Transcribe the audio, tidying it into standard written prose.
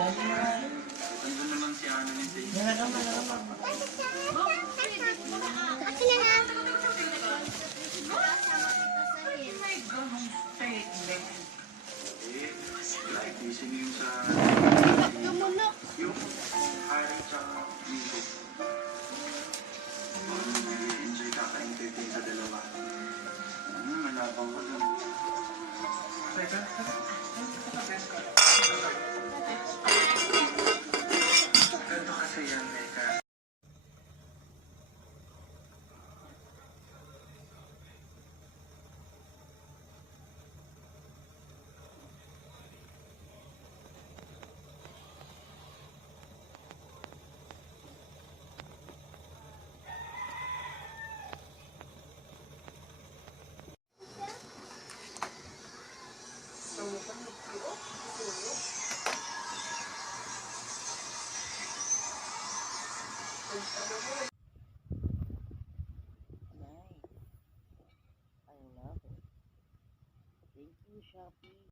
Nandun naman si Ana ni Dave. Eh, like, ising yung sa... Yung Harry tsaka Nico. Paano nag-enjoy kaka-entertain sa dalawa? Malabang ko dun. Ganito kasi yan, Meka. Nice. I love it. Thank you, Shopee.